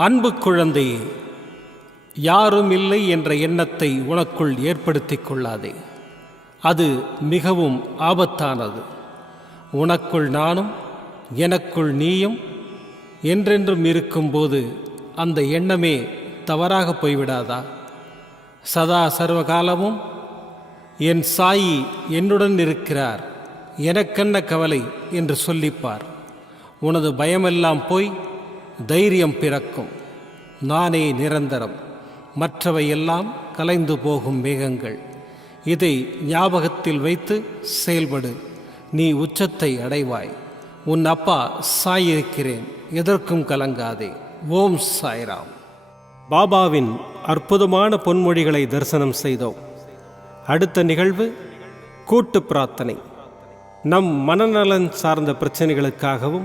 அன்பு குழந்தையே யாரும் இல்லை என்ற எண்ணத்தை உனக்குள் ஏற்படுத்திக் கொள்ளாதே. அது மிகவும் ஆபத்தானது. உனக்குள் நானும் எனக்குள் நீயும் என்றென்றும் இருக்கும்போது அந்த எண்ணமே தவறாக போய்விடாதா? சதா சர்வகாலமும் என் சாயி என்னுடன் இருக்கிறார். எனக்கென்ன கவலை என்று சொல்லிப்பார். உனது பயமெல்லாம் போய் தைரியம் பிறக்கும். நானே நிரந்தரம். மற்றவையெல்லாம் கலைந்து போகும் மேகங்கள். இதை ஞாபகத்தில் வைத்து செயல்படு. நீ உச்சத்தை அடைவாய். உன் அப்பா சாயிருக்கிறேன். எதற்கும் கலங்காதே. ஓம் சாய்ராம். பாபாவின் அற்புதமான பொன்மொழிகளை தரிசனம் செய்தோம். அடுத்த நிகழ்வு கூட்டு பிரார்த்தனை. நம் மனநலன் சார்ந்த பிரச்சனைகளுக்காகவும்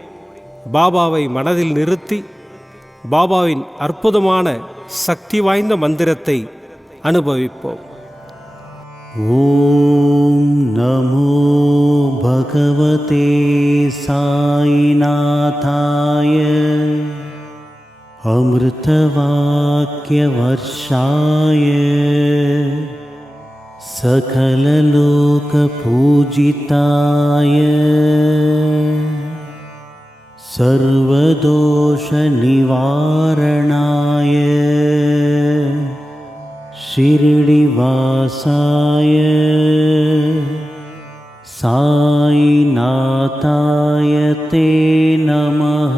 பாபாவை மனதில் நிறுத்தி பாபாவின் அற்புதமான சக்தி வாய்ந்த மந்திரத்தை அனுபவிப்போம் ॐ नमो भगवते साईनाथाय अमृतवाक्यवर्षाय सकललोकपूजिताय सर्वदोषनिवारणाय शिरिडिवासाय सायिनाथाय ते नमः।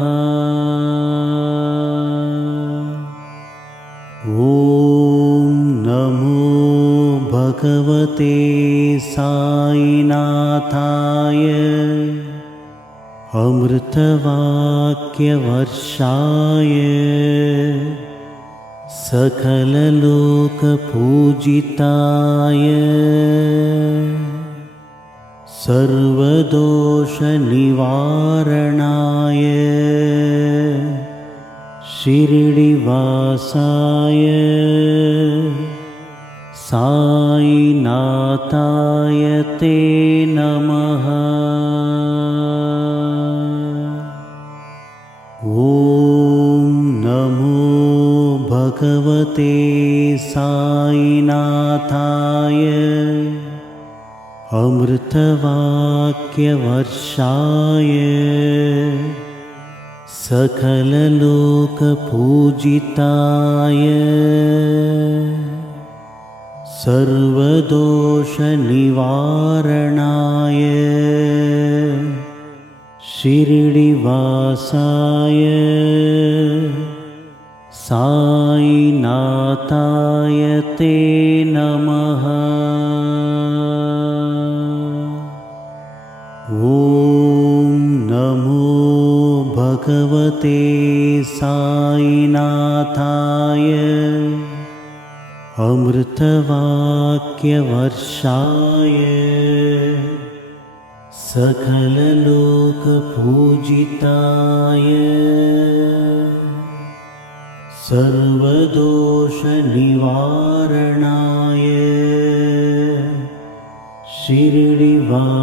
ॐ नमो भगवते सायिनाथाय अमृतवाक्यवर्षाय सकललोकपूजिताय सर्वदोषनिवारणाय शिरिडिवासाय सायिनाथाय भगवते सायिनाथाय अमृतवाक्यवर्षाय सकललोकपूजिताय सर्वदोषनिवारणाय शिरिडिवासाय सायिनाथाय ते नमः। ॐ नमो भगवते सायिनाथाय अमृतवाक्यवर्षाय। सकललोकपूजिताय सर्वदोषनिवारणाय शिरिडिवासाय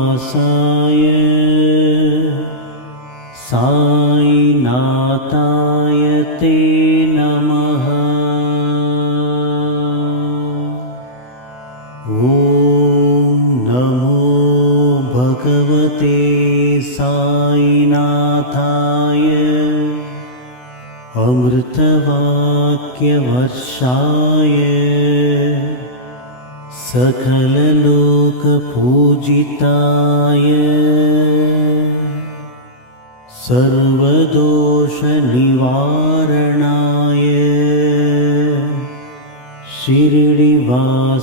सायिनाथाय अमृतवाक्यवर्षाय सकललोकपूजिताय सर्वदोषनिवारणाय शिरिडिवासाय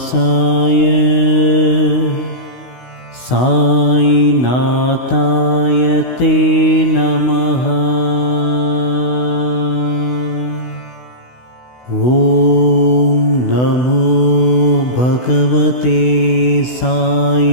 सायिनाथाय ते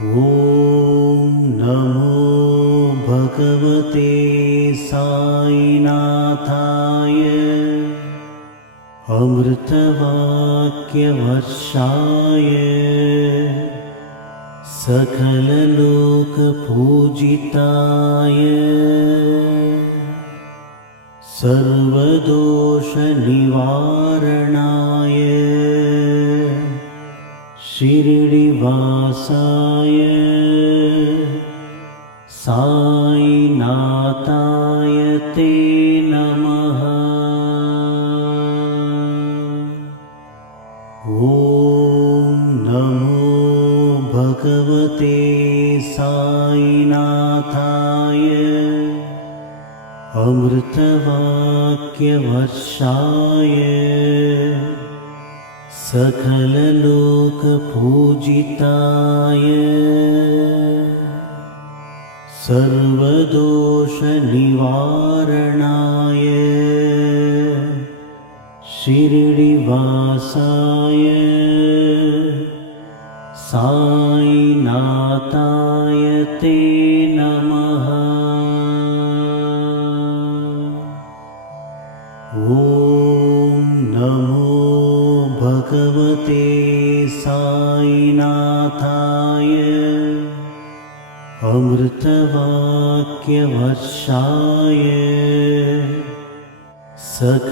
ॐ नमो भगवते सायिनाथाय अमृतवाक्यवर्षाय। सकललोकपूजिताय। सर्वदोषनिवारणाय शिरिडिवासाय सायिनाथाय ते नमः। ॐ नमो भगवते सायिनाथाय अमृतवाक्यवर्षाय सकललोकपूजिताय सर्वदोषनिवारणाय शिरिडिवासाय सायिनाथाय ते अमृतवाक्यवर्षाय सकललोकपूजिताय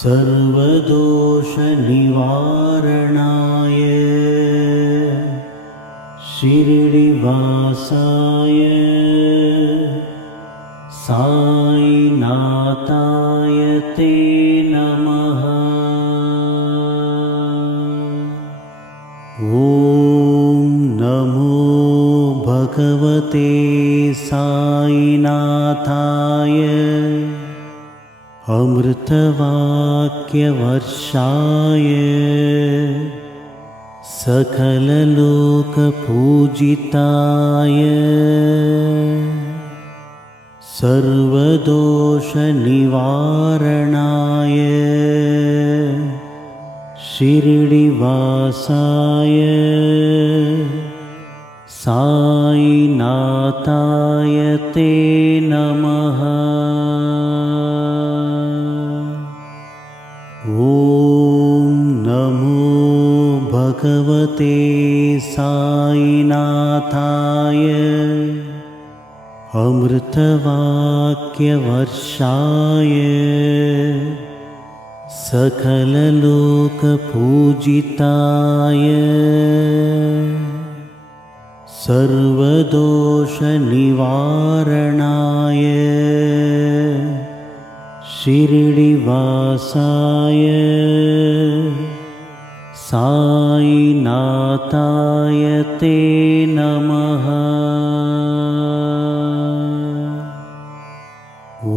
सर्वदोषनिवारणाय शिरिडिवासाय सायिनाथाय भगवते सायिनाथाय अमृतवाक्यवर्षाय। सकललोकपूजिताय। सर्वदोषनिवारणाय। शिरिडिवासाय सायिनाथाय ते नमः। ॐ नमो भगवते सायिनाथाय अमृतवाक्यवर्षाय। सकललोकपूजिताय सर्वदोषनिवारणाय शिरिडिवासाय सायिनाथाय ते नमः।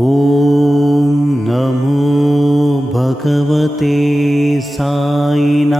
ॐ नमो भगवते सायिनाथाय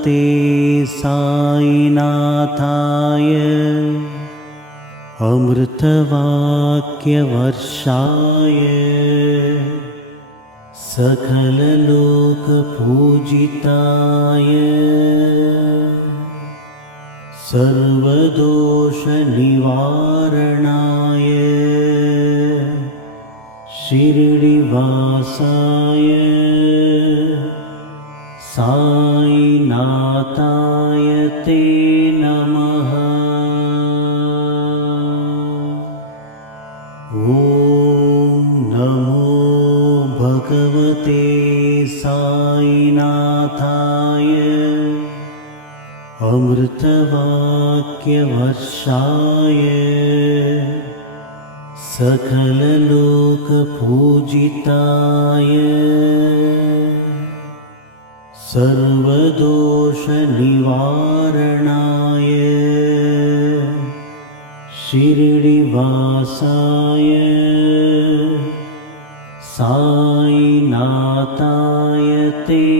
भगवते सायिनाथाय अमृतवाक्यवर्षाय सकललोकपूजिताय सर्वदोषनिवारणाय शिरिडिवासाय सायिनाथाय ते नमः। ॐ नमो भगवते सायिनाथाय अमृतवाक्यवर्षाय। सकललोकपूजिताय सर्वदोषनिवारणाय शिरिडिवासाय सायिनाथाय ते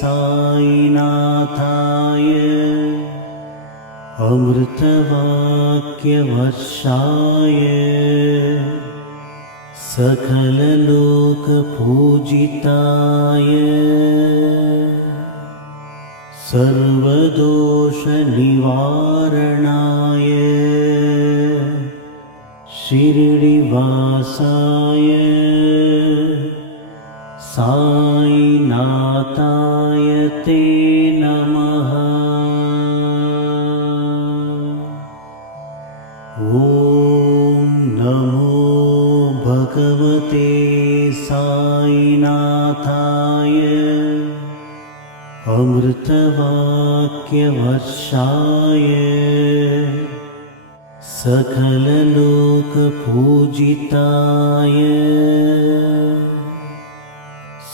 सायिनाथाय अमृतवाक्यवर्षाय सकललोकपूजिताय सर्वदोषनिवारणाय शिरिडिवासाय सायिनाथाय नमो भगवते सायिनाथाय अमृतवाक्यवर्षाय सकललोकपूजिताय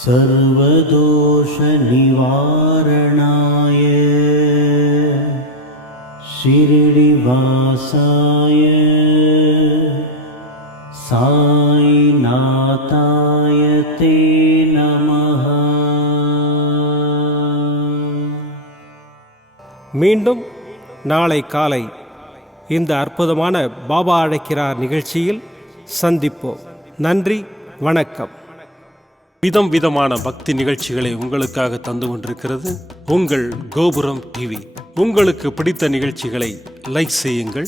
सर्वदोषनिवारणाय शिरिडिवासाय सायिनाथाय ते नमः மீண்டும் நாளை காலை இந்த அற்புதமான பாபா அழைக்கிறார் நிகழ்ச்சியில் சந்திப்போம் நன்றி வணக்கம் விதம் விதமான பக்தி நிகழ்ச்சிகளை உங்களுக்காக தந்து கொண்டிருக்கிறது உங்கள் கோபுரம் டிவி உங்களுக்கு பிடித்த நிகழ்ச்சிகளை லைக் செய்யுங்கள்